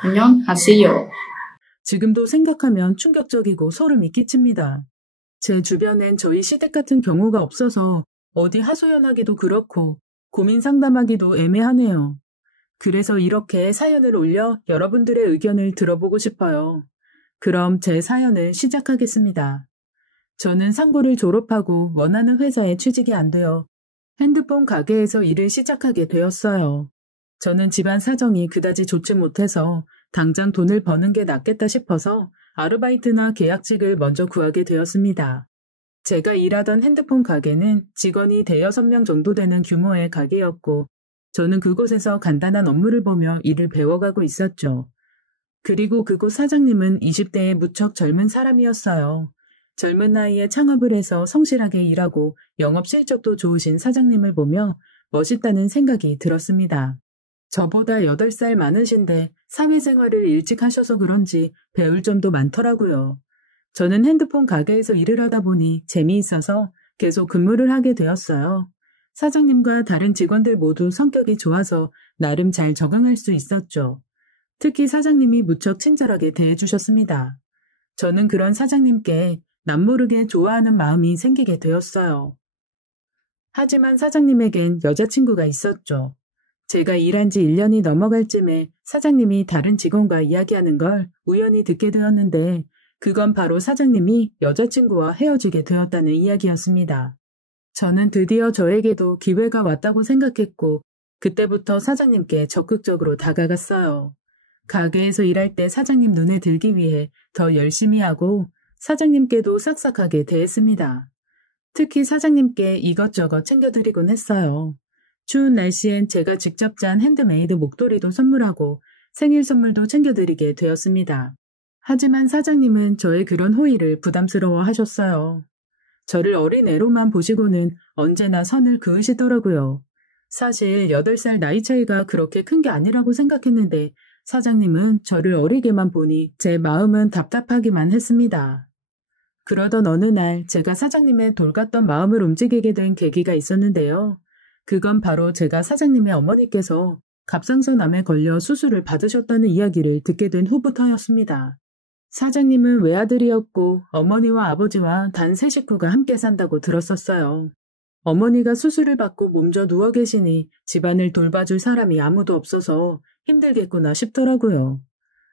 안녕하세요. 지금도 생각하면 충격적이고 소름이 끼칩니다. 제 주변엔 저희 시댁 같은 경우가 없어서 어디 하소연하기도 그렇고 고민 상담하기도 애매하네요. 그래서 이렇게 사연을 올려 여러분들의 의견을 들어보고 싶어요. 그럼 제 사연을 시작하겠습니다. 저는 상고를 졸업하고 원하는 회사에 취직이 안 되어 핸드폰 가게에서 일을 시작하게 되었어요. 저는 집안 사정이 그다지 좋지 못해서 당장 돈을 버는 게 낫겠다 싶어서 아르바이트나 계약직을 먼저 구하게 되었습니다. 제가 일하던 핸드폰 가게는 직원이 대여섯 명 정도 되는 규모의 가게였고 저는 그곳에서 간단한 업무를 보며 일을 배워가고 있었죠. 그리고 그곳 사장님은 20대의 무척 젊은 사람이었어요. 젊은 나이에 창업을 해서 성실하게 일하고 영업 실적도 좋으신 사장님을 보며 멋있다는 생각이 들었습니다. 저보다 8살 많으신데 사회생활을 일찍 하셔서 그런지 배울 점도 많더라고요. 저는 핸드폰 가게에서 일을 하다 보니 재미있어서 계속 근무를 하게 되었어요. 사장님과 다른 직원들 모두 성격이 좋아서 나름 잘 적응할 수 있었죠. 특히 사장님이 무척 친절하게 대해주셨습니다. 저는 그런 사장님께 남모르게 좋아하는 마음이 생기게 되었어요. 하지만 사장님에겐 여자친구가 있었죠. 제가 일한 지 1년이 넘어갈 쯤에 사장님이 다른 직원과 이야기하는 걸 우연히 듣게 되었는데 그건 바로 사장님이 여자친구와 헤어지게 되었다는 이야기였습니다. 저는 드디어 저에게도 기회가 왔다고 생각했고 그때부터 사장님께 적극적으로 다가갔어요. 가게에서 일할 때 사장님 눈에 들기 위해 더 열심히 하고 사장님께도 싹싹하게 대했습니다. 특히 사장님께 이것저것 챙겨드리곤 했어요. 추운 날씨엔 제가 직접 짠 핸드메이드 목도리도 선물하고 생일 선물도 챙겨드리게 되었습니다. 하지만 사장님은 저의 그런 호의를 부담스러워 하셨어요. 저를 어린애로만 보시고는 언제나 선을 그으시더라고요. 사실 8살 나이 차이가 그렇게 큰 게 아니라고 생각했는데 사장님은 저를 어리게만 보니 제 마음은 답답하기만 했습니다. 그러던 어느 날 제가 사장님의 돌같던 마음을 움직이게 된 계기가 있었는데요. 그건 바로 제가 사장님의 어머니께서 갑상선암에 걸려 수술을 받으셨다는 이야기를 듣게 된 후부터였습니다. 사장님은 외아들이었고 어머니와 아버지와 단 3식구가 함께 산다고 들었었어요. 어머니가 수술을 받고 몸져 누워 계시니 집안을 돌봐줄 사람이 아무도 없어서 힘들겠구나 싶더라고요.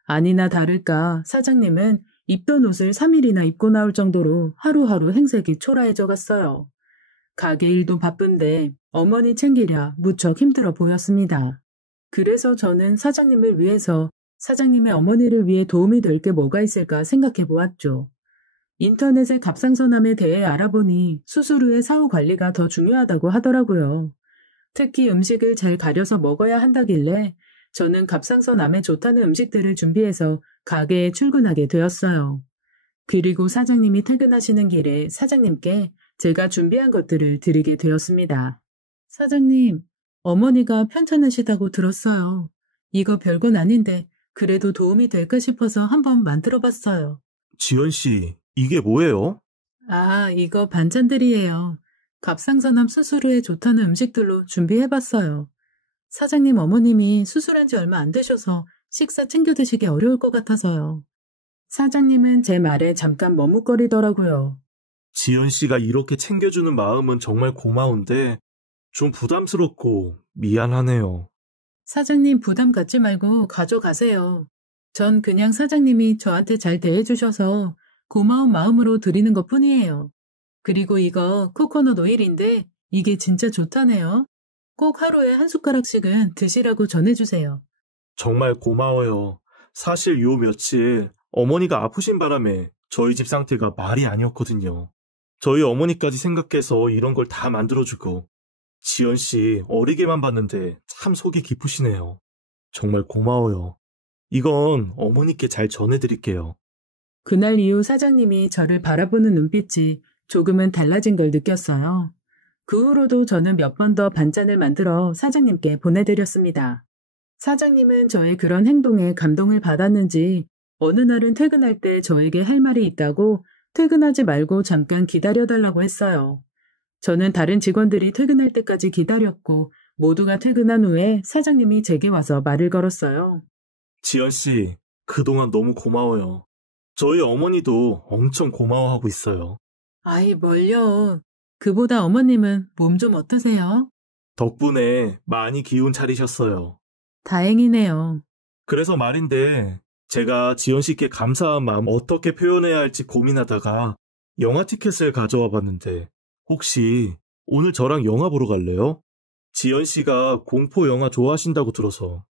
아니나 다를까 사장님은 입던 옷을 3일이나 입고 나올 정도로 하루하루 행색이 초라해져 갔어요. 가게 일도 바쁜데 어머니 챙기랴 무척 힘들어 보였습니다. 그래서 저는 사장님을 위해서 사장님의 어머니를 위해 도움이 될 게 뭐가 있을까 생각해 보았죠. 인터넷에 갑상선암에 대해 알아보니 수술 후의 사후 관리가 더 중요하다고 하더라고요. 특히 음식을 잘 가려서 먹어야 한다길래 저는 갑상선암에 좋다는 음식들을 준비해서 가게에 출근하게 되었어요. 그리고 사장님이 퇴근하시는 길에 사장님께 제가 준비한 것들을 드리게 되었습니다. 사장님, 어머니가 편찮으시다고 들었어요. 이거 별건 아닌데 그래도 도움이 될까 싶어서 한번 만들어봤어요. 지연 씨, 이게 뭐예요? 아, 이거 반찬들이에요. 갑상선암 수술 후에 좋다는 음식들로 준비해봤어요. 사장님 어머님이 수술한 지 얼마 안 되셔서 식사 챙겨 드시기 어려울 것 같아서요. 사장님은 제 말에 잠깐 머뭇거리더라고요. 지연 씨가 이렇게 챙겨주는 마음은 정말 고마운데 좀 부담스럽고 미안하네요. 사장님 부담 갖지 말고 가져가세요. 전 그냥 사장님이 저한테 잘 대해주셔서 고마운 마음으로 드리는 것 뿐이에요. 그리고 이거 코코넛 오일인데 이게 진짜 좋다네요. 꼭 하루에 한 숟가락씩은 드시라고 전해주세요. 정말 고마워요. 사실 요 며칠 어머니가 아프신 바람에 저희 집 상태가 말이 아니었거든요. 저희 어머니까지 생각해서 이런 걸 다 만들어주고 지연 씨 어리게만 봤는데 참 속이 깊으시네요. 정말 고마워요. 이건 어머니께 잘 전해드릴게요. 그날 이후 사장님이 저를 바라보는 눈빛이 조금은 달라진 걸 느꼈어요. 그 후로도 저는 몇 번 더 반찬을 만들어 사장님께 보내드렸습니다. 사장님은 저의 그런 행동에 감동을 받았는지 어느 날은 퇴근할 때 저에게 할 말이 있다고 퇴근하지 말고 잠깐 기다려달라고 했어요. 저는 다른 직원들이 퇴근할 때까지 기다렸고 모두가 퇴근한 후에 사장님이 제게 와서 말을 걸었어요. 지연 씨, 그동안 너무 고마워요. 저희 어머니도 엄청 고마워하고 있어요. 아이, 뭘요. 그보다 어머님은 몸 좀 어떠세요? 덕분에 많이 기운 차리셨어요. 다행이네요. 그래서 말인데, 제가 지연 씨께 감사한 마음 어떻게 표현해야 할지 고민하다가 영화 티켓을 가져와 봤는데, 혹시 오늘 저랑 영화 보러 갈래요? 지연 씨가 공포 영화 좋아하신다고 들어서.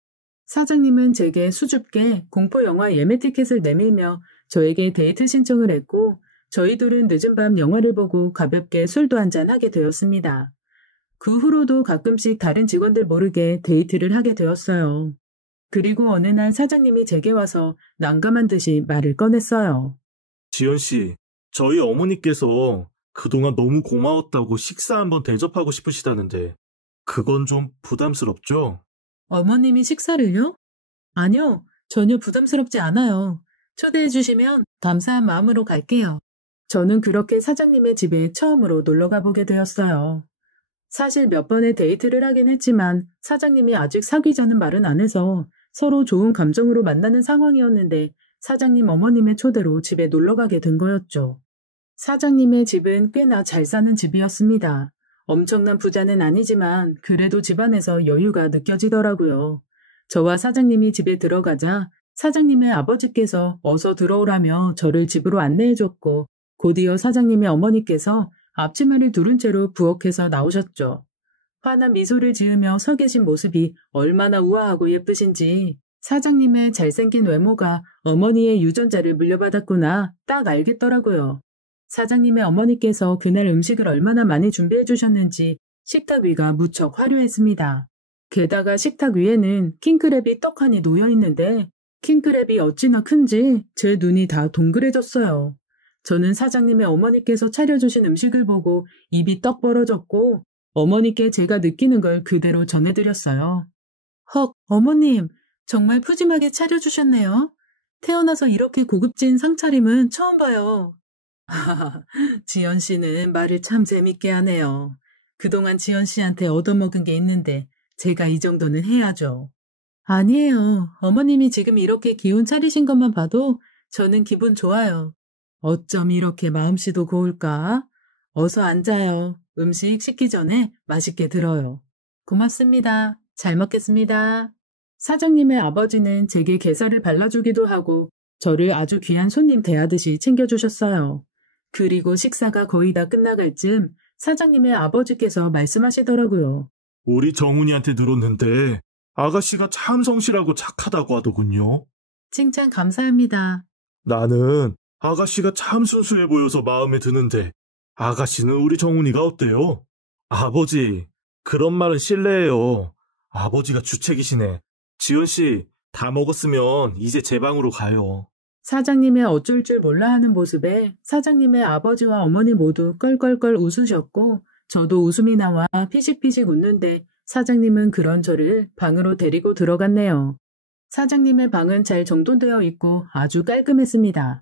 사장님은 제게 수줍게 공포영화 예매 티켓을 내밀며 저에게 데이트 신청을 했고 저희 둘은 늦은 밤 영화를 보고 가볍게 술도 한잔 하게 되었습니다. 그 후로도 가끔씩 다른 직원들 모르게 데이트를 하게 되었어요. 그리고 어느 날 사장님이 제게 와서 난감한 듯이 말을 꺼냈어요. 지연 씨, 저희 어머니께서 그동안 너무 고마웠다고 식사 한번 대접하고 싶으시다는데, 그건 좀 부담스럽죠? 어머님이 식사를요? 아니요, 전혀 부담스럽지 않아요. 초대해 주시면 감사한 마음으로 갈게요. 저는 그렇게 사장님의 집에 처음으로 놀러 가보게 되었어요. 사실 몇 번의 데이트를 하긴 했지만 사장님이 아직 사귀자는 말은 안 해서 서로 좋은 감정으로 만나는 상황이었는데 사장님 어머님의 초대로 집에 놀러 가게 된 거였죠. 사장님의 집은 꽤나 잘 사는 집이었습니다. 엄청난 부자는 아니지만 그래도 집안에서 여유가 느껴지더라고요. 저와 사장님이 집에 들어가자 사장님의 아버지께서 어서 들어오라며 저를 집으로 안내해줬고 곧이어 사장님의 어머니께서 앞치마를 두른 채로 부엌에서 나오셨죠. 환한 미소를 지으며 서 계신 모습이 얼마나 우아하고 예쁘신지 사장님의 잘생긴 외모가 어머니의 유전자를 물려받았구나 딱 알겠더라고요. 사장님의 어머니께서 그날 음식을 얼마나 많이 준비해 주셨는지 식탁 위가 무척 화려했습니다. 게다가 식탁 위에는 킹크랩이 떡하니 놓여 있는데 킹크랩이 어찌나 큰지 제 눈이 다 동그래졌어요. 저는 사장님의 어머니께서 차려주신 음식을 보고 입이 떡 벌어졌고 어머니께 제가 느끼는 걸 그대로 전해드렸어요. 헉, 어머님, 정말 푸짐하게 차려주셨네요. 태어나서 이렇게 고급진 상차림은 처음 봐요. 지연 씨는 말을 참 재밌게 하네요. 그동안 지연 씨한테 얻어먹은 게 있는데 제가 이 정도는 해야죠. 아니에요. 어머님이 지금 이렇게 기운 차리신 것만 봐도 저는 기분 좋아요. 어쩜 이렇게 마음씨도 고울까? 어서 앉아요. 음식 식기 전에 맛있게 들어요. 고맙습니다. 잘 먹겠습니다. 사장님의 아버지는 제게 게살을 발라주기도 하고 저를 아주 귀한 손님 대하듯이 챙겨주셨어요. 그리고 식사가 거의 다 끝나갈 즈음 사장님의 아버지께서 말씀하시더라고요. 우리 정훈이한테 들었는데 아가씨가 참 성실하고 착하다고 하더군요. 칭찬 감사합니다. 나는 아가씨가 참 순수해 보여서 마음에 드는데 아가씨는 우리 정훈이가 어때요? 아버지, 그런 말은 실례예요. 아버지가 주책이시네. 지연씨, 다 먹었으면 이제 제 방으로 가요. 사장님의 어쩔 줄 몰라 하는 모습에 사장님의 아버지와 어머니 모두 껄껄껄 웃으셨고 저도 웃음이 나와 피식피식 웃는데 사장님은 그런 저를 방으로 데리고 들어갔네요. 사장님의 방은 잘 정돈되어 있고 아주 깔끔했습니다.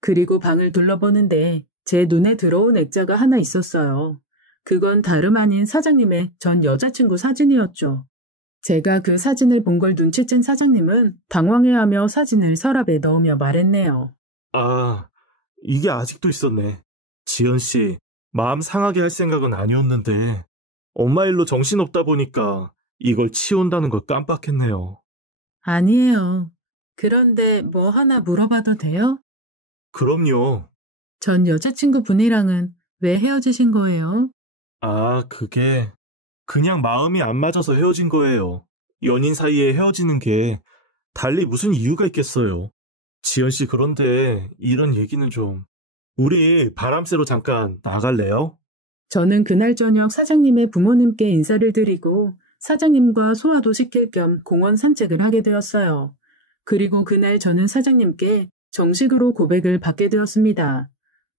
그리고 방을 둘러보는데 제 눈에 들어온 액자가 하나 있었어요. 그건 다름 아닌 사장님의 전 여자친구 사진이었죠. 제가 그 사진을 본 걸 눈치챈 사장님은 당황해하며 사진을 서랍에 넣으며 말했네요. 아, 이게 아직도 있었네. 지연씨, 마음 상하게 할 생각은 아니었는데 엄마 일로 정신없다 보니까 이걸 치운다는 걸 깜빡했네요. 아니에요. 그런데 뭐 하나 물어봐도 돼요? 그럼요. 전 여자친구 분이랑은 왜 헤어지신 거예요? 아, 그게 그냥 마음이 안 맞아서 헤어진 거예요. 연인 사이에 헤어지는 게 달리 무슨 이유가 있겠어요. 지연씨, 그런데 이런 얘기는 좀... 우리 바람 쐬러 잠깐 나갈래요? 저는 그날 저녁 사장님의 부모님께 인사를 드리고 사장님과 소화도 시킬 겸 공원 산책을 하게 되었어요. 그리고 그날 저는 사장님께 정식으로 고백을 받게 되었습니다.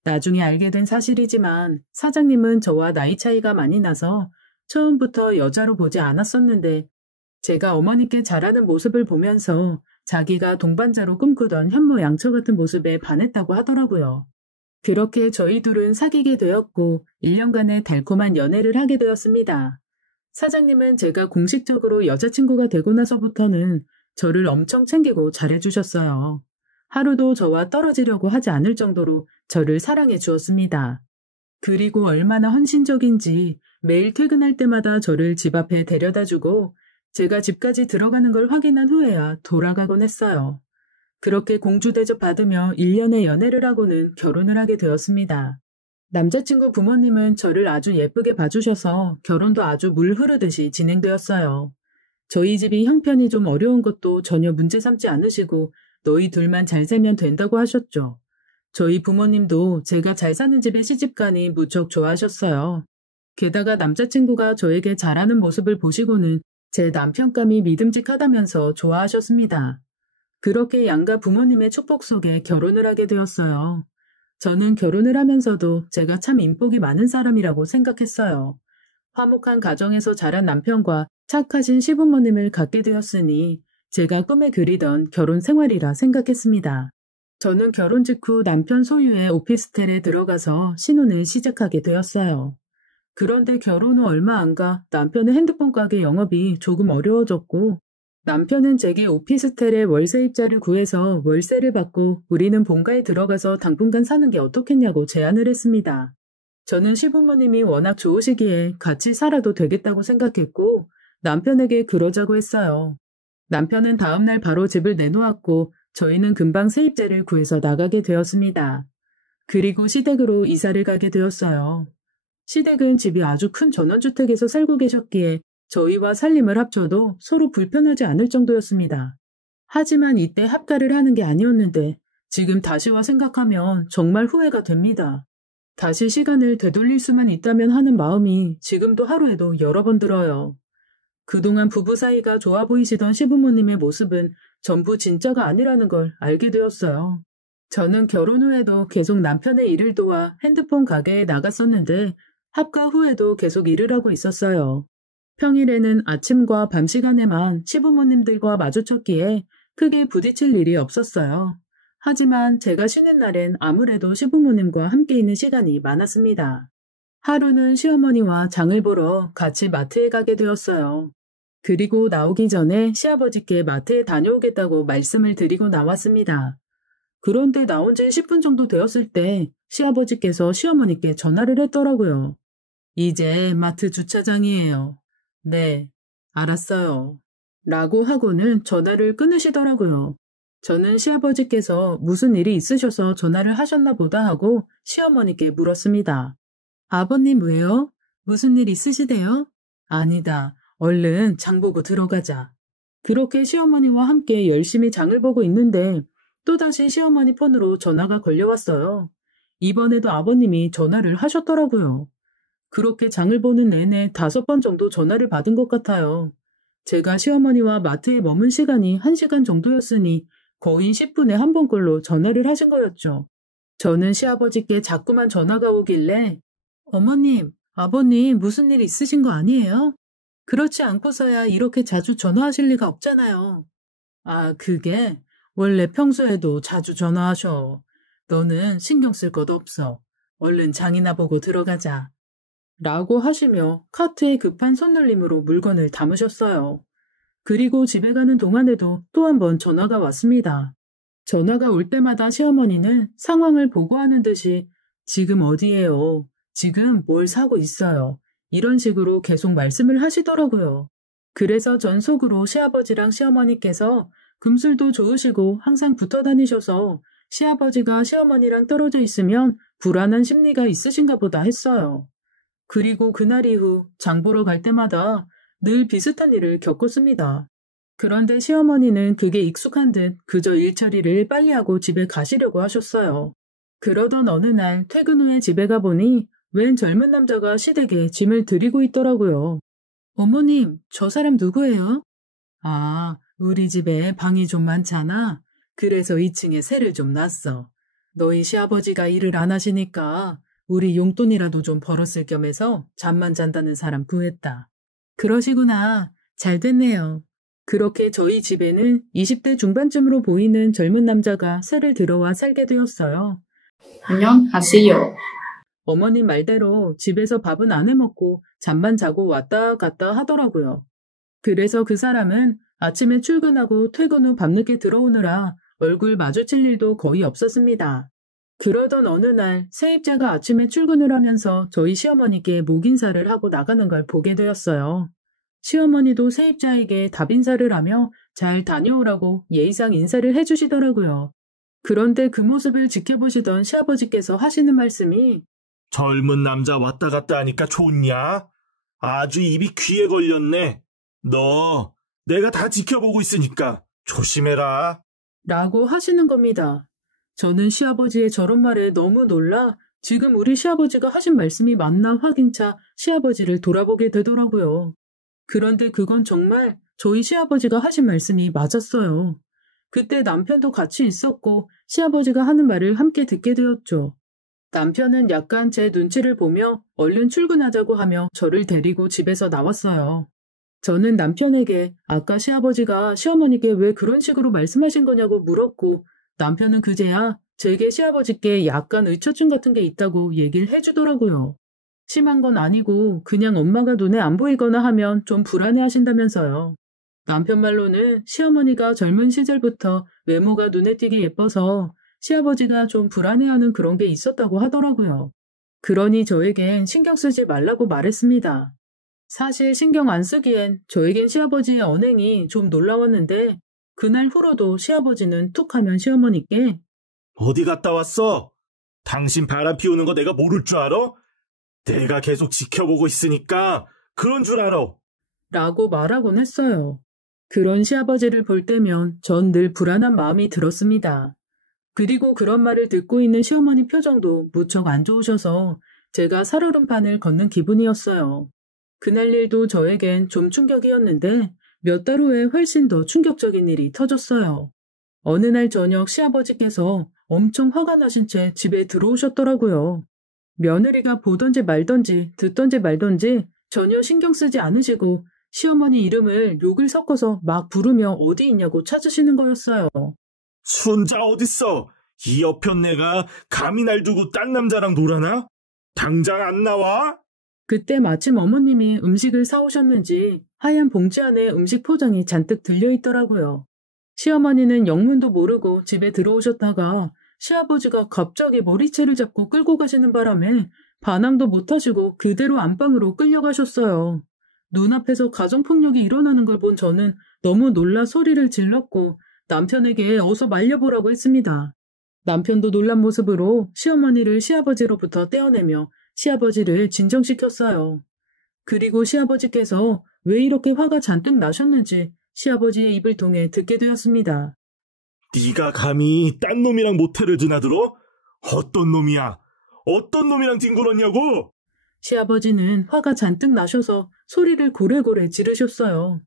나중에 알게 된 사실이지만 사장님은 저와 나이 차이가 많이 나서 처음부터 여자로 보지 않았었는데 제가 어머니께 잘하는 모습을 보면서 자기가 동반자로 꿈꾸던 현모양처 같은 모습에 반했다고 하더라고요. 그렇게 저희 둘은 사귀게 되었고 1년간의 달콤한 연애를 하게 되었습니다. 사장님은 제가 공식적으로 여자친구가 되고 나서부터는 저를 엄청 챙기고 잘해주셨어요. 하루도 저와 떨어지려고 하지 않을 정도로 저를 사랑해 주었습니다. 그리고 얼마나 헌신적인지 매일 퇴근할 때마다 저를 집 앞에 데려다주고 제가 집까지 들어가는 걸 확인한 후에야 돌아가곤 했어요. 그렇게 공주 대접 받으며 1년의 연애를 하고는 결혼을 하게 되었습니다. 남자친구 부모님은 저를 아주 예쁘게 봐주셔서 결혼도 아주 물 흐르듯이 진행되었어요. 저희 집이 형편이 좀 어려운 것도 전혀 문제 삼지 않으시고 너희 둘만 잘 살면 된다고 하셨죠. 저희 부모님도 제가 잘 사는 집에 시집가니 무척 좋아하셨어요. 게다가 남자친구가 저에게 잘하는 모습을 보시고는 제 남편감이 믿음직하다면서 좋아하셨습니다. 그렇게 양가 부모님의 축복 속에 결혼을 하게 되었어요. 저는 결혼을 하면서도 제가 참 인복이 많은 사람이라고 생각했어요. 화목한 가정에서 자란 남편과 착하신 시부모님을 갖게 되었으니 제가 꿈에 그리던 결혼 생활이라 생각했습니다. 저는 결혼 직후 남편 소유의 오피스텔에 들어가서 신혼을 시작하게 되었어요. 그런데 결혼 후 얼마 안 가 남편의 핸드폰 가게 영업이 조금 어려워졌고 남편은 제게 오피스텔에 월세입자를 구해서 월세를 받고 우리는 본가에 들어가서 당분간 사는 게 어떻겠냐고 제안을 했습니다. 저는 시부모님이 워낙 좋으시기에 같이 살아도 되겠다고 생각했고 남편에게 그러자고 했어요. 남편은 다음날 바로 집을 내놓았고 저희는 금방 세입자를 구해서 나가게 되었습니다. 그리고 시댁으로 이사를 가게 되었어요. 시댁은 집이 아주 큰 전원주택에서 살고 계셨기에 저희와 살림을 합쳐도 서로 불편하지 않을 정도였습니다. 하지만 이때 합가를 하는 게 아니었는데 지금 다시와 생각하면 정말 후회가 됩니다. 다시 시간을 되돌릴 수만 있다면 하는 마음이 지금도 하루에도 여러 번 들어요. 그동안 부부 사이가 좋아 보이시던 시부모님의 모습은 전부 진짜가 아니라는 걸 알게 되었어요. 저는 결혼 후에도 계속 남편의 일을 도와 핸드폰 가게에 나갔었는데 합가 후에도 계속 일을 하고 있었어요. 평일에는 아침과 밤 시간에만 시부모님들과 마주쳤기에 크게 부딪힐 일이 없었어요. 하지만 제가 쉬는 날엔 아무래도 시부모님과 함께 있는 시간이 많았습니다. 하루는 시어머니와 장을 보러 같이 마트에 가게 되었어요. 그리고 나오기 전에 시아버지께 마트에 다녀오겠다고 말씀을 드리고 나왔습니다. 그런데 나온 지 10분 정도 되었을 때 시아버지께서 시어머니께 전화를 했더라고요. 이제 마트 주차장이에요. 네, 알았어요. 라고 하고는 전화를 끊으시더라고요. 저는 시아버지께서 무슨 일이 있으셔서 전화를 하셨나 보다 하고 시어머니께 물었습니다. 아버님 왜요? 무슨 일 있으시대요? 아니다. 얼른 장 보고 들어가자. 그렇게 시어머니와 함께 열심히 장을 보고 있는데 또다시 시어머니 폰으로 전화가 걸려왔어요. 이번에도 아버님이 전화를 하셨더라고요. 그렇게 장을 보는 내내 5번 정도 전화를 받은 것 같아요. 제가 시어머니와 마트에 머문 시간이 1시간 정도였으니 거의 10분에 한 번꼴로 전화를 하신 거였죠. 저는 시아버지께 자꾸만 전화가 오길래 어머님, 아버님 무슨 일 있으신 거 아니에요? 그렇지 않고서야 이렇게 자주 전화하실 리가 없잖아요. 아, 그게 원래 평소에도 자주 전화하셔. 너는 신경 쓸 것 없어. 얼른 장이나 보고 들어가자. 라고 하시며 카트에 급한 손놀림으로 물건을 담으셨어요. 그리고 집에 가는 동안에도 또 한 번 전화가 왔습니다. 전화가 올 때마다 시어머니는 상황을 보고하는 듯이 지금 어디에요? 지금 뭘 사고 있어요? 이런 식으로 계속 말씀을 하시더라고요. 그래서 전 속으로 시아버지랑 시어머니께서 금술도 좋으시고 항상 붙어 다니셔서 시아버지가 시어머니랑 떨어져 있으면 불안한 심리가 있으신가 보다 했어요. 그리고 그날 이후 장 보러 갈 때마다 늘 비슷한 일을 겪었습니다. 그런데 시어머니는 그게 익숙한 듯 그저 일 처리를 빨리 하고 집에 가시려고 하셨어요. 그러던 어느 날 퇴근 후에 집에 가보니 웬 젊은 남자가 시댁에 짐을 들이고 있더라고요. 어머님, 저 사람 누구예요? 아, 우리 집에 방이 좀 많잖아. 그래서 2층에 새를 좀 놨어. 너희 시아버지가 일을 안 하시니까 우리 용돈이라도 좀 벌었을 겸해서 잠만 잔다는 사람 구했다. 그러시구나. 잘 됐네요. 그렇게 저희 집에는 20대 중반쯤으로 보이는 젊은 남자가 새를 들어와 살게 되었어요. 안녕하세요. 어머님 말대로 집에서 밥은 안 해먹고 잠만 자고 왔다 갔다 하더라고요. 그래서 그 사람은 아침에 출근하고 퇴근 후 밤늦게 들어오느라 얼굴 마주칠 일도 거의 없었습니다. 그러던 어느 날 세입자가 아침에 출근을 하면서 저희 시어머니께 목인사를 하고 나가는 걸 보게 되었어요. 시어머니도 세입자에게 답인사를 하며 잘 다녀오라고 예의상 인사를 해주시더라고요. 그런데 그 모습을 지켜보시던 시아버지께서 하시는 말씀이 젊은 남자 왔다 갔다 하니까 좋냐? 아주 입이 귀에 걸렸네. 너, 내가 다 지켜보고 있으니까 조심해라. 라고 하시는 겁니다. 저는 시아버지의 저런 말에 너무 놀라 지금 우리 시아버지가 하신 말씀이 맞나 확인차 시아버지를 돌아보게 되더라고요. 그런데 그건 정말 저희 시아버지가 하신 말씀이 맞았어요. 그때 남편도 같이 있었고 시아버지가 하는 말을 함께 듣게 되었죠. 남편은 약간 제 눈치를 보며 얼른 출근하자고 하며 저를 데리고 집에서 나왔어요. 저는 남편에게 아까 시아버지가 시어머니께 왜 그런 식으로 말씀하신 거냐고 물었고 남편은 그제야 제게 시아버지께 약간 의처증 같은 게 있다고 얘기를 해주더라고요. 심한 건 아니고 그냥 엄마가 눈에 안 보이거나 하면 좀 불안해하신다면서요. 남편 말로는 시어머니가 젊은 시절부터 외모가 눈에 띄게 예뻐서 시아버지가 좀 불안해하는 그런 게 있었다고 하더라고요. 그러니 저에겐 신경 쓰지 말라고 말했습니다. 사실 신경 안 쓰기엔 저에겐 시아버지의 언행이 좀 놀라웠는데 그날 후로도 시아버지는 툭 하면 시어머니께 어디 갔다 왔어? 당신 바람 피우는 거 내가 모를 줄 알아? 내가 계속 지켜보고 있으니까 그런 줄 알아. 라고 말하곤 했어요. 그런 시아버지를 볼 때면 전 늘 불안한 마음이 들었습니다. 그리고 그런 말을 듣고 있는 시어머니 표정도 무척 안 좋으셔서 제가 살얼음판을 걷는 기분이었어요. 그날 일도 저에겐 좀 충격이었는데 몇 달 후에 훨씬 더 충격적인 일이 터졌어요. 어느 날 저녁 시아버지께서 엄청 화가 나신 채 집에 들어오셨더라고요. 며느리가 보던지 말던지 듣던지 말던지 전혀 신경 쓰지 않으시고 시어머니 이름을 욕을 섞어서 막 부르며 어디 있냐고 찾으시는 거였어요. 순자 어딨어? 이 여편네가 감히 날 두고 딴 남자랑 놀아나? 당장 안 나와? 그때 마침 어머님이 음식을 사오셨는지 하얀 봉지 안에 음식 포장이 잔뜩 들려있더라고요. 시어머니는 영문도 모르고 집에 들어오셨다가 시아버지가 갑자기 머리채를 잡고 끌고 가시는 바람에 반항도 못하시고 그대로 안방으로 끌려가셨어요. 눈앞에서 가정폭력이 일어나는 걸 본 저는 너무 놀라 소리를 질렀고 남편에게 어서 말려보라고 했습니다. 남편도 놀란 모습으로 시어머니를 시아버지로부터 떼어내며 시아버지를 진정시켰어요. 그리고 시아버지께서 왜 이렇게 화가 잔뜩 나셨는지 시아버지의 입을 통해 듣게 되었습니다. 네가 감히 딴 놈이랑 모텔을 드나들어? 어떤 놈이야? 어떤 놈이랑 뒹굴었냐고? 시아버지는 화가 잔뜩 나셔서 소리를 고래고래 지르셨어요.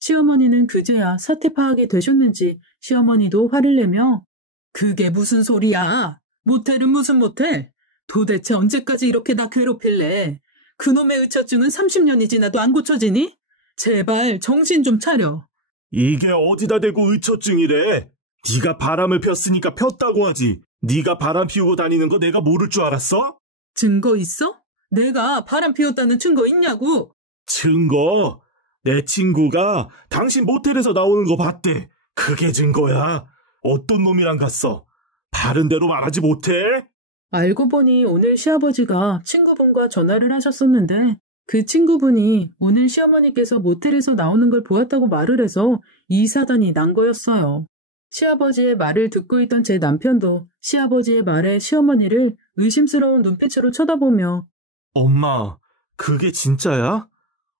시어머니는 그제야 사태 파악이 되셨는지 시어머니도 화를 내며 그게 무슨 소리야? 모텔은 무슨 모텔? 도대체 언제까지 이렇게 나 괴롭힐래? 그놈의 의처증은 30년이 지나도 안 고쳐지니? 제발 정신 좀 차려. 이게 어디다 대고 의처증이래? 네가 바람을 폈으니까 폈다고 하지. 네가 바람 피우고 다니는 거 내가 모를 줄 알았어? 증거 있어? 내가 바람 피웠다는 증거 있냐고? 증거? 내 친구가 당신 모텔에서 나오는 거 봤대. 그게 증거야. 어떤 놈이랑 갔어? 바른 대로 말하지 못해? 알고 보니 오늘 시아버지가 친구분과 전화를 하셨었는데 그 친구분이 오늘 시어머니께서 모텔에서 나오는 걸 보았다고 말을 해서 이 사단이 난 거였어요. 시아버지의 말을 듣고 있던 제 남편도 시아버지의 말에 시어머니를 의심스러운 눈빛으로 쳐다보며 엄마, 그게 진짜야?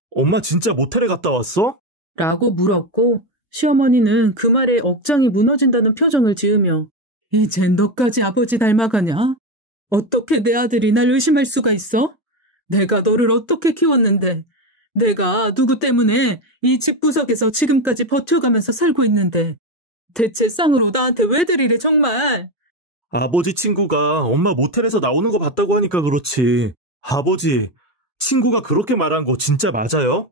엄마 진짜 모텔에 갔다 왔어? 라고 물었고 시어머니는 그 말에 억장이 무너진다는 표정을 지으며 이젠 너까지 아버지 닮아가냐? 어떻게 내 아들이 날 의심할 수가 있어? 내가 너를 어떻게 키웠는데 내가 누구 때문에 이 집구석에서 지금까지 버텨가면서 살고 있는데 대체 쌍으로 나한테 왜 들이래 정말? 아버지 친구가 엄마 모텔에서 나오는 거 봤다고 하니까 그렇지. 아버지, 친구가 그렇게 말한 거 진짜 맞아요?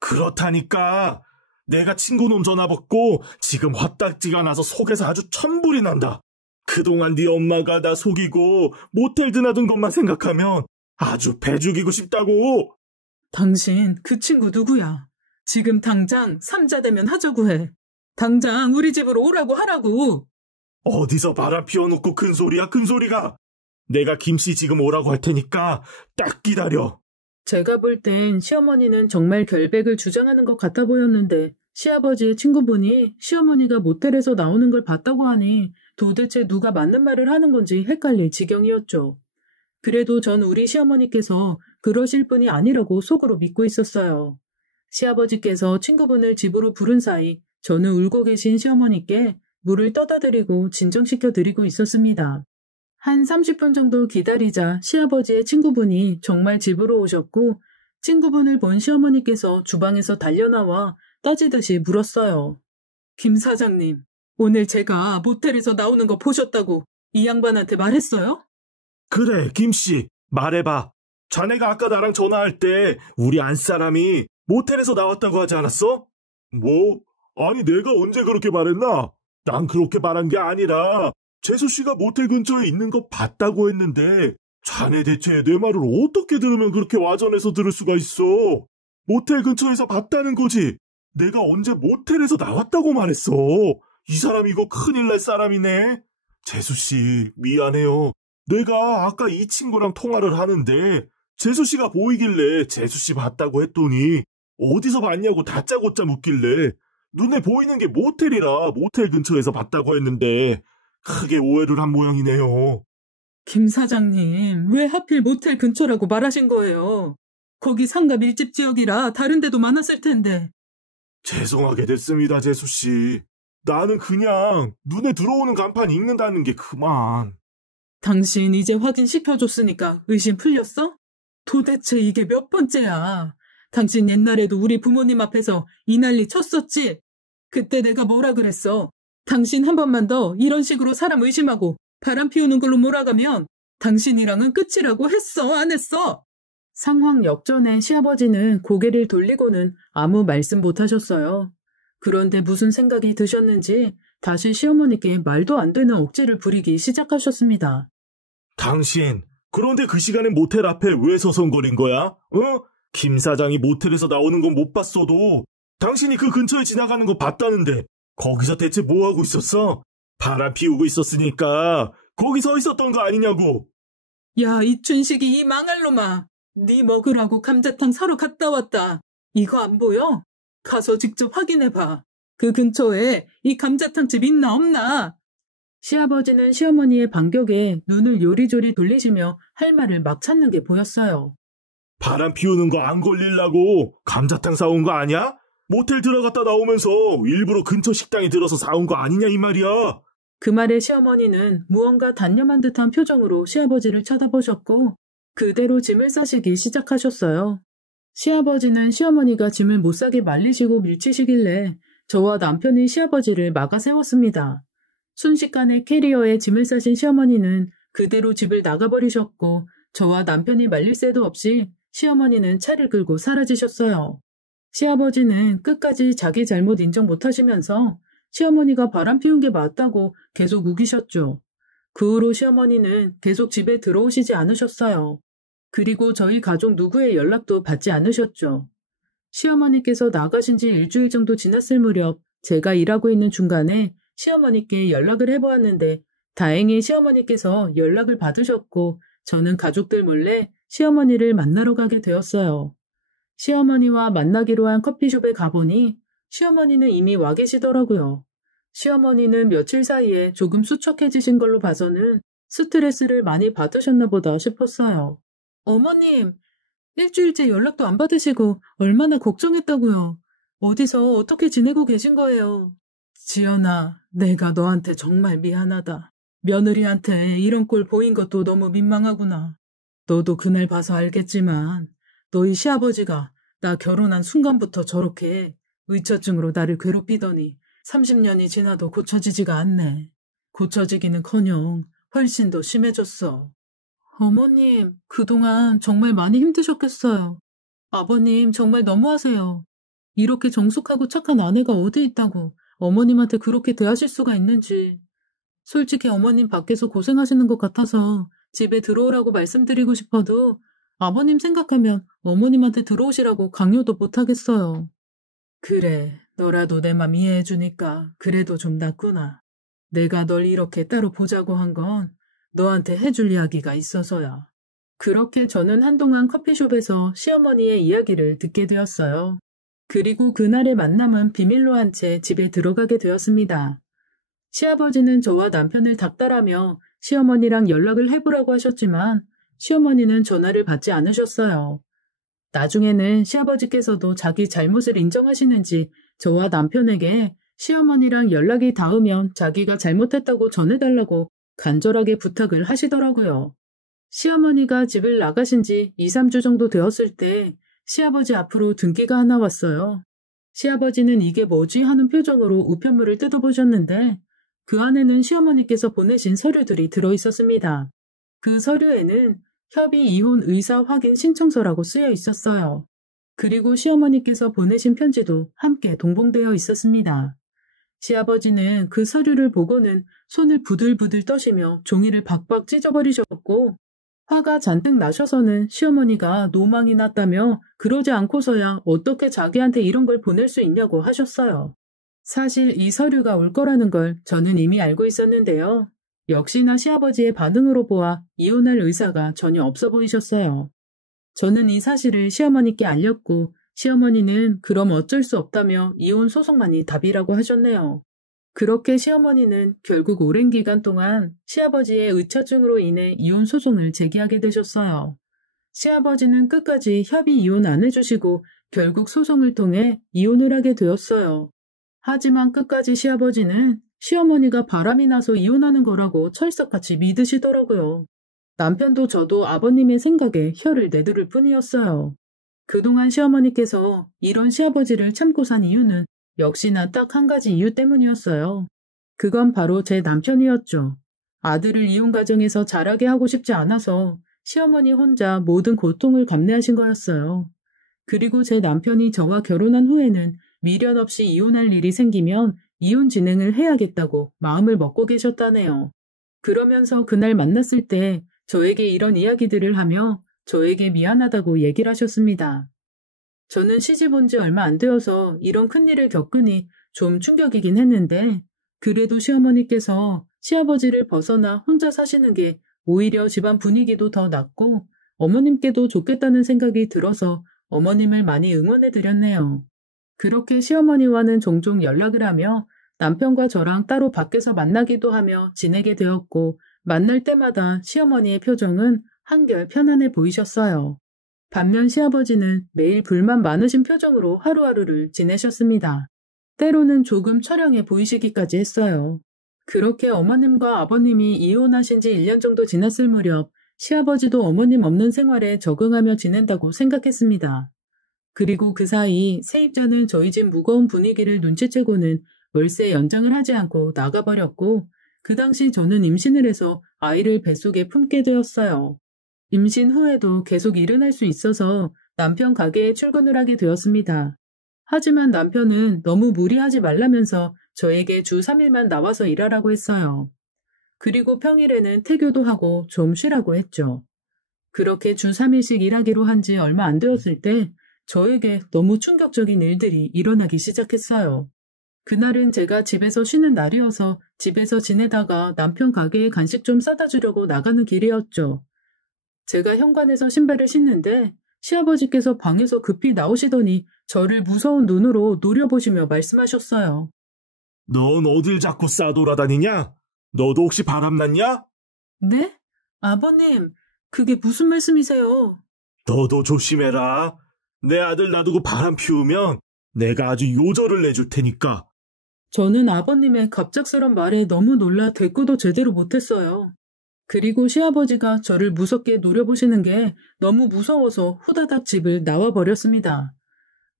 그렇다니까. 내가 친구놈 전화 받고 지금 화딱지가 나서 속에서 아주 천불이 난다. 그동안 네 엄마가 나 속이고 모텔 드나든 것만 생각하면 아주 배 죽이고 싶다고. 당신 그 친구 누구야? 지금 당장 삼자 되면 하자고 해. 당장 우리 집으로 오라고 하라고. 어디서 바람 피워놓고 큰 소리야, 큰 소리가. 내가 김씨 지금 오라고 할 테니까 딱 기다려. 제가 볼 땐 시어머니는 정말 결백을 주장하는 것 같아 보였는데 시아버지의 친구분이 시어머니가 모텔에서 나오는 걸 봤다고 하니 도대체 누가 맞는 말을 하는 건지 헷갈릴 지경이었죠. 그래도 전 우리 시어머니께서 그러실 분이 아니라고 속으로 믿고 있었어요. 시아버지께서 친구분을 집으로 부른 사이 저는 울고 계신 시어머니께 물을 떠다 드리고 진정시켜 드리고 있었습니다. 한 30분 정도 기다리자 시아버지의 친구분이 정말 집으로 오셨고 친구분을 본 시어머니께서 주방에서 달려나와 따지듯이 물었어요. 김 사장님, 오늘 제가 모텔에서 나오는 거 보셨다고 이 양반한테 말했어요? 그래, 김씨, 말해봐. 자네가 아까 나랑 전화할 때 우리 안사람이 모텔에서 나왔다고 하지 않았어? 뭐? 아니, 내가 언제 그렇게 말했나? 난 그렇게 말한 게 아니라 재수씨가 모텔 근처에 있는 거 봤다고 했는데 자네 대체 내 말을 어떻게 들으면 그렇게 와전해서 들을 수가 있어? 모텔 근처에서 봤다는 거지. 내가 언제 모텔에서 나왔다고 말했어. 이 사람 이거 큰일 날 사람이네. 재수씨, 미안해요. 내가 아까 이 친구랑 통화를 하는데 재수씨가 보이길래 재수씨 봤다고 했더니 어디서 봤냐고 다짜고짜 묻길래 눈에 보이는 게 모텔이라 모텔 근처에서 봤다고 했는데 크게 오해를 한 모양이네요. 김 사장님, 왜 하필 모텔 근처라고 말하신 거예요? 거기 상가 밀집 지역이라 다른 데도 많았을 텐데. 죄송하게 됐습니다, 재수씨. 나는 그냥 눈에 들어오는 간판 읽는다는 게 그만. 당신 이제 확인시켜줬으니까 의심 풀렸어? 도대체 이게 몇 번째야? 당신 옛날에도 우리 부모님 앞에서 이 난리 쳤었지? 그때 내가 뭐라 그랬어? 당신 한 번만 더 이런 식으로 사람 의심하고 바람 피우는 걸로 몰아가면 당신이랑은 끝이라고 했어, 안 했어? 상황 역전에 시아버지는 고개를 돌리고는 아무 말씀 못하셨어요. 그런데 무슨 생각이 드셨는지 다시 시어머니께 말도 안 되는 억지를 부리기 시작하셨습니다. 당신, 그런데 그 시간에 모텔 앞에 왜 서성거린 거야? 어? 김 사장이 모텔에서 나오는 건 못 봤어도 당신이 그 근처에 지나가는 거 봤다는데 거기서 대체 뭐 하고 있었어? 바람 피우고 있었으니까 거기 서 있었던 거 아니냐고. 야, 이춘식이 이 망할 놈아. 네 먹으라고 감자탕 사러 갔다 왔다. 이거 안 보여? 가서 직접 확인해봐. 그 근처에 이 감자탕집 있나 없나? 시아버지는 시어머니의 반격에 눈을 요리조리 돌리시며 할 말을 막 찾는 게 보였어요. 바람 피우는 거 안 걸리려고 감자탕 사온 거 아니야? 모텔 들어갔다 나오면서 일부러 근처 식당에 들어서 사온 거 아니냐 이 말이야. 그 말에 시어머니는 무언가 단념한 듯한 표정으로 시아버지를 쳐다보셨고 그대로 짐을 싸시기 시작하셨어요. 시아버지는 시어머니가 짐을 못 싸게 말리시고 밀치시길래 저와 남편이 시아버지를 막아 세웠습니다. 순식간에 캐리어에 짐을 싸신 시어머니는 그대로 집을 나가버리셨고 저와 남편이 말릴 새도 없이 시어머니는 차를 끌고 사라지셨어요. 시아버지는 끝까지 자기 잘못 인정 못하시면서 시어머니가 바람 피운 게 맞다고 계속 우기셨죠. 그 후로 시어머니는 계속 집에 들어오시지 않으셨어요. 그리고 저희 가족 누구의 연락도 받지 않으셨죠. 시어머니께서 나가신 지 일주일 정도 지났을 무렵 제가 일하고 있는 중간에 시어머니께 연락을 해보았는데 다행히 시어머니께서 연락을 받으셨고 저는 가족들 몰래 시어머니를 만나러 가게 되었어요. 시어머니와 만나기로 한 커피숍에 가보니 시어머니는 이미 와 계시더라고요. 시어머니는 며칠 사이에 조금 수척해지신 걸로 봐서는 스트레스를 많이 받으셨나 보다 싶었어요. 어머님, 일주일째 연락도 안 받으시고 얼마나 걱정했다고요. 어디서 어떻게 지내고 계신 거예요? 지연아, 내가 너한테 정말 미안하다. 며느리한테 이런 꼴 보인 것도 너무 민망하구나. 너도 그날 봐서 알겠지만 너희 시아버지가 나 결혼한 순간부터 저렇게 의처증으로 나를 괴롭히더니 30년이 지나도 고쳐지지가 않네. 고쳐지기는커녕 훨씬 더 심해졌어. 어머님, 그동안 정말 많이 힘드셨겠어요. 아버님, 정말 너무하세요. 이렇게 정숙하고 착한 아내가 어디 있다고 어머님한테 그렇게 대하실 수가 있는지. 솔직히 어머님 밖에서 고생하시는 것 같아서 집에 들어오라고 말씀드리고 싶어도 아버님 생각하면 어머님한테 들어오시라고 강요도 못하겠어요. 그래, 너라도 내 맘 이해해주니까 그래도 좀 낫구나. 내가 널 이렇게 따로 보자고 한 건 너한테 해줄 이야기가 있어서야. 그렇게 저는 한동안 커피숍에서 시어머니의 이야기를 듣게 되었어요. 그리고 그날의 만남은 비밀로 한 채 집에 들어가게 되었습니다. 시아버지는 저와 남편을 닥달하며 시어머니랑 연락을 해보라고 하셨지만 시어머니는 전화를 받지 않으셨어요. 나중에는 시아버지께서도 자기 잘못을 인정하시는지 저와 남편에게 시어머니랑 연락이 닿으면 자기가 잘못했다고 전해달라고 간절하게 부탁을 하시더라고요. 시어머니가 집을 나가신 지 2, 3주 정도 되었을 때 시아버지 앞으로 등기가 하나 왔어요. 시아버지는 이게 뭐지 하는 표정으로 우편물을 뜯어보셨는데 그 안에는 시어머니께서 보내신 서류들이 들어있었습니다. 그 서류에는 협의 이혼 의사 확인 신청서라고 쓰여 있었어요. 그리고 시어머니께서 보내신 편지도 함께 동봉되어 있었습니다. 시아버지는 그 서류를 보고는 손을 부들부들 떠시며 종이를 박박 찢어버리셨고 화가 잔뜩 나셔서는 시어머니가 노망이 났다며 그러지 않고서야 어떻게 자기한테 이런 걸 보낼 수 있냐고 하셨어요. 사실 이 서류가 올 거라는 걸 저는 이미 알고 있었는데요. 역시나 시아버지의 반응으로 보아 이혼할 의사가 전혀 없어 보이셨어요. 저는 이 사실을 시어머니께 알렸고 시어머니는 그럼 어쩔 수 없다며 이혼 소송만이 답이라고 하셨네요. 그렇게 시어머니는 결국 오랜 기간 동안 시아버지의 의처증으로 인해 이혼 소송을 제기하게 되셨어요. 시아버지는 끝까지 협의 이혼 안 해주시고 결국 소송을 통해 이혼을 하게 되었어요. 하지만 끝까지 시아버지는 시어머니가 바람이 나서 이혼하는 거라고 철석같이 믿으시더라고요. 남편도 저도 아버님의 생각에 혀를 내두를 뿐이었어요. 그동안 시어머니께서 이런 시아버지를 참고 산 이유는 역시나 딱 한 가지 이유 때문이었어요. 그건 바로 제 남편이었죠. 아들을 이혼 가정에서 자라게 하고 싶지 않아서 시어머니 혼자 모든 고통을 감내하신 거였어요. 그리고 제 남편이 저와 결혼한 후에는 미련 없이 이혼할 일이 생기면 이혼 진행을 해야겠다고 마음을 먹고 계셨다네요. 그러면서 그날 만났을 때 저에게 이런 이야기들을 하며 저에게 미안하다고 얘기를 하셨습니다. 저는 시집 온 지 얼마 안 되어서 이런 큰일을 겪으니 좀 충격이긴 했는데 그래도 시어머니께서 시아버지를 벗어나 혼자 사시는 게 오히려 집안 분위기도 더 낫고 어머님께도 좋겠다는 생각이 들어서 어머님을 많이 응원해 드렸네요. 그렇게 시어머니와는 종종 연락을 하며 남편과 저랑 따로 밖에서 만나기도 하며 지내게 되었고 만날 때마다 시어머니의 표정은 한결 편안해 보이셨어요. 반면 시아버지는 매일 불만 많으신 표정으로 하루하루를 지내셨습니다. 때로는 조금 처량해 보이시기까지 했어요. 그렇게 어머님과 아버님이 이혼하신 지 1년 정도 지났을 무렵 시아버지도 어머님 없는 생활에 적응하며 지낸다고 생각했습니다. 그리고 그 사이 세입자는 저희 집 무거운 분위기를 눈치채고는 월세 연장을 하지 않고 나가버렸고 그 당시 저는 임신을 해서 아이를 뱃속에 품게 되었어요. 임신 후에도 계속 일은 할 수 있어서 남편 가게에 출근을 하게 되었습니다. 하지만 남편은 너무 무리하지 말라면서 저에게 주 3일만 나와서 일하라고 했어요. 그리고 평일에는 태교도 하고 좀 쉬라고 했죠. 그렇게 주 3일씩 일하기로 한 지 얼마 안 되었을 때 저에게 너무 충격적인 일들이 일어나기 시작했어요. 그날은 제가 집에서 쉬는 날이어서 집에서 지내다가 남편 가게에 간식 좀 싸다 주려고 나가는 길이었죠. 제가 현관에서 신발을 신는데 시아버지께서 방에서 급히 나오시더니 저를 무서운 눈으로 노려보시며 말씀하셨어요. 넌 어딜 자꾸 싸돌아다니냐? 너도 혹시 바람났냐? 네? 아버님, 그게 무슨 말씀이세요? 너도 조심해라. 내 아들 놔두고 바람 피우면 내가 아주 요절을 내줄 테니까. 저는 아버님의 갑작스런 말에 너무 놀라 대꾸도 제대로 못했어요. 그리고 시아버지가 저를 무섭게 노려보시는 게 너무 무서워서 후다닥 집을 나와버렸습니다.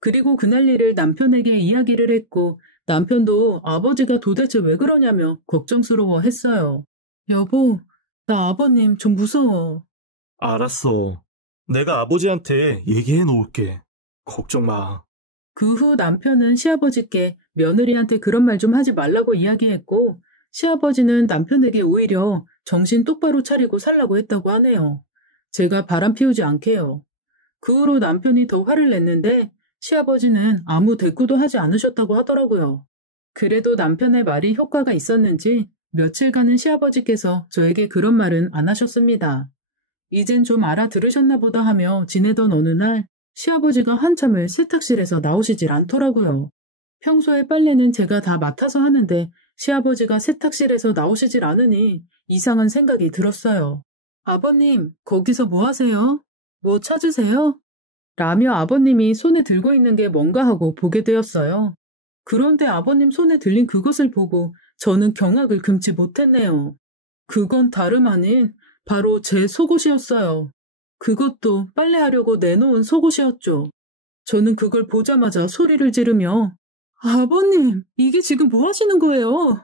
그리고 그날 일을 남편에게 이야기를 했고 남편도 아버지가 도대체 왜 그러냐며 걱정스러워 했어요. 여보, 나 아버님 좀 무서워. 알았어. 내가 아버지한테 얘기해 놓을게. 걱정 마. 그 후 남편은 시아버지께 며느리한테 그런 말 좀 하지 말라고 이야기했고 시아버지는 남편에게 오히려 정신 똑바로 차리고 살라고 했다고 하네요. 제가 바람 피우지 않게요. 그 후로 남편이 더 화를 냈는데 시아버지는 아무 대꾸도 하지 않으셨다고 하더라고요. 그래도 남편의 말이 효과가 있었는지 며칠간은 시아버지께서 저에게 그런 말은 안 하셨습니다. 이젠 좀 알아들으셨나 보다 하며 지내던 어느 날 시아버지가 한참을 세탁실에서 나오시질 않더라고요. 평소에 빨래는 제가 다 맡아서 하는데 시아버지가 세탁실에서 나오시질 않으니 이상한 생각이 들었어요. 아버님, 거기서 뭐 하세요? 뭐 찾으세요? 라며 아버님이 손에 들고 있는 게 뭔가 하고 보게 되었어요. 그런데 아버님 손에 들린 그것을 보고 저는 경악을 금치 못했네요. 그건 다름 아닌 바로 제 속옷이었어요. 그것도 빨래하려고 내놓은 속옷이었죠. 저는 그걸 보자마자 소리를 지르며 아버님, 이게 지금 뭐 하시는 거예요?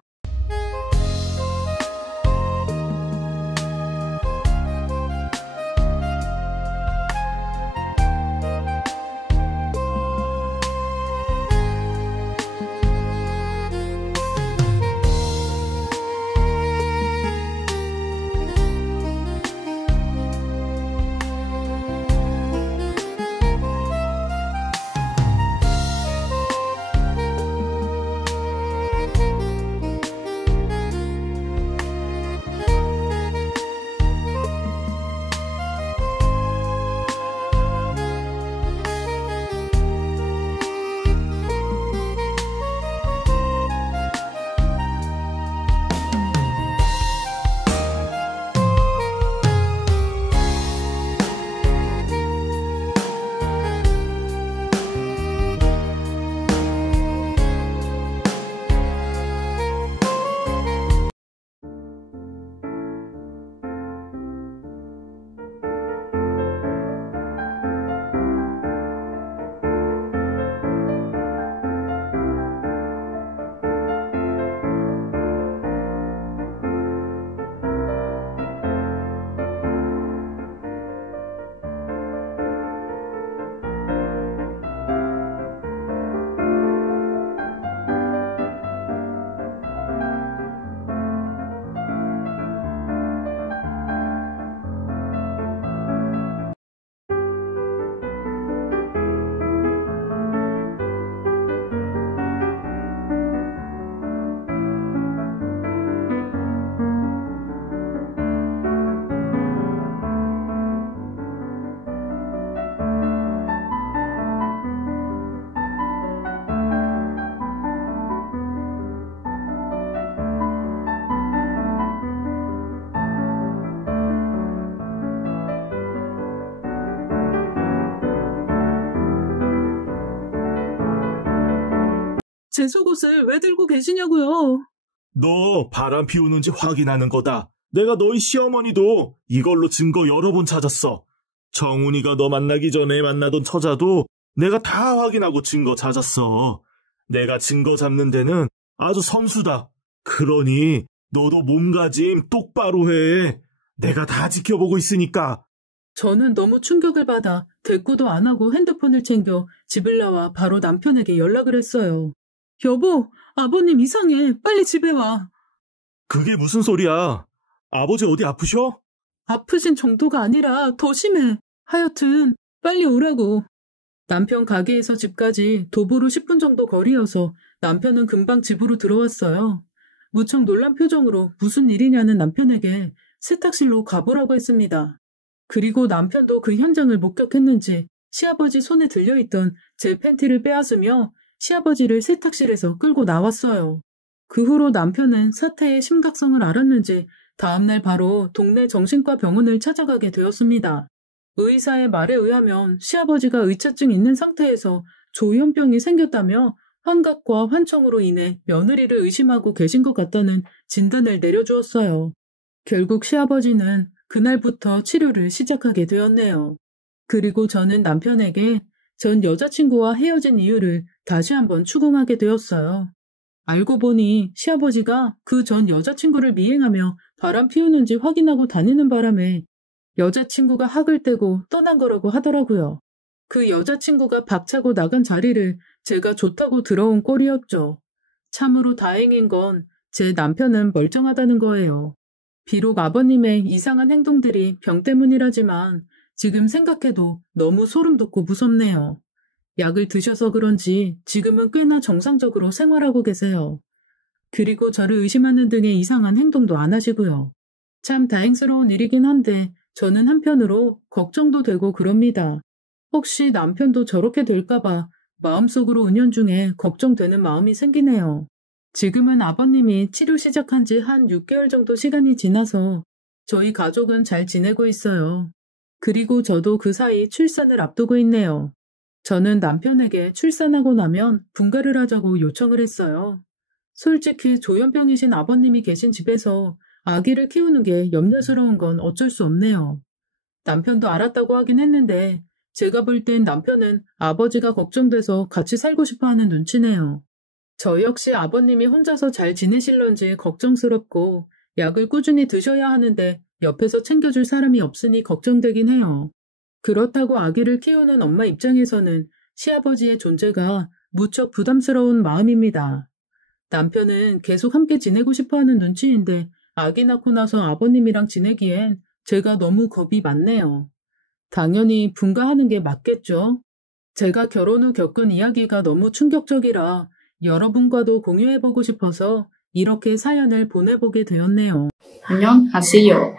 제 속옷을 왜 들고 계시냐고요? 너 바람 피우는지 확인하는 거다. 내가 너희 시어머니도 이걸로 증거 여러 번 찾았어. 정훈이가 너 만나기 전에 만나던 처자도 내가 다 확인하고 증거 찾았어. 내가 증거 잡는 데는 아주 선수다. 그러니 너도 몸가짐 똑바로 해. 내가 다 지켜보고 있으니까. 저는 너무 충격을 받아 대꾸도 안 하고 핸드폰을 챙겨 집을 나와 바로 남편에게 연락을 했어요. 여보, 아버님 이상해. 빨리 집에 와. 그게 무슨 소리야? 아버지 어디 아프셔? 아프신 정도가 아니라 더 심해. 하여튼 빨리 오라고. 남편 가게에서 집까지 도보로 10분 정도 거리여서 남편은 금방 집으로 들어왔어요. 무척 놀란 표정으로 무슨 일이냐는 남편에게 세탁실로 가보라고 했습니다. 그리고 남편도 그 현장을 목격했는지 시아버지 손에 들려있던 제 팬티를 빼앗으며 시아버지를 세탁실에서 끌고 나왔어요. 그 후로 남편은 사태의 심각성을 알았는지 다음날 바로 동네 정신과 병원을 찾아가게 되었습니다. 의사의 말에 의하면 시아버지가 의처증 있는 상태에서 조현병이 생겼다며 환각과 환청으로 인해 며느리를 의심하고 계신 것 같다는 진단을 내려주었어요. 결국 시아버지는 그날부터 치료를 시작하게 되었네요. 그리고 저는 남편에게 전 여자친구와 헤어진 이유를 다시 한번 추궁하게 되었어요. 알고 보니 시아버지가 그 전 여자친구를 미행하며 바람 피우는지 확인하고 다니는 바람에 여자친구가 학을 떼고 떠난 거라고 하더라고요. 그 여자친구가 박차고 나간 자리를 제가 좋다고 들어온 꼴이었죠. 참으로 다행인 건 제 남편은 멀쩡하다는 거예요. 비록 아버님의 이상한 행동들이 병 때문이라지만 지금 생각해도 너무 소름 돋고 무섭네요. 약을 드셔서 그런지 지금은 꽤나 정상적으로 생활하고 계세요. 그리고 저를 의심하는 등의 이상한 행동도 안 하시고요. 참 다행스러운 일이긴 한데 저는 한편으로 걱정도 되고 그럽니다. 혹시 남편도 저렇게 될까봐 마음속으로 은연중에 걱정되는 마음이 생기네요. 지금은 아버님이 치료 시작한 지 한 6개월 정도 시간이 지나서 저희 가족은 잘 지내고 있어요. 그리고 저도 그 사이 출산을 앞두고 있네요. 저는 남편에게 출산하고 나면 분가를 하자고 요청을 했어요. 솔직히 조현병이신 아버님이 계신 집에서 아기를 키우는 게 염려스러운 건 어쩔 수 없네요. 남편도 알았다고 하긴 했는데 제가 볼 땐 남편은 아버지가 걱정돼서 같이 살고 싶어 하는 눈치네요. 저 역시 아버님이 혼자서 잘 지내실런지 걱정스럽고 약을 꾸준히 드셔야 하는데 옆에서 챙겨줄 사람이 없으니 걱정되긴 해요. 그렇다고 아기를 키우는 엄마 입장에서는 시아버지의 존재가 무척 부담스러운 마음입니다. 남편은 계속 함께 지내고 싶어하는 눈치인데 아기 낳고 나서 아버님이랑 지내기엔 제가 너무 겁이 많네요. 당연히 분가하는 게 맞겠죠. 제가 결혼 후 겪은 이야기가 너무 충격적이라 여러분과도 공유해보고 싶어서 이렇게 사연을 보내보게 되었네요. 안녕하세요.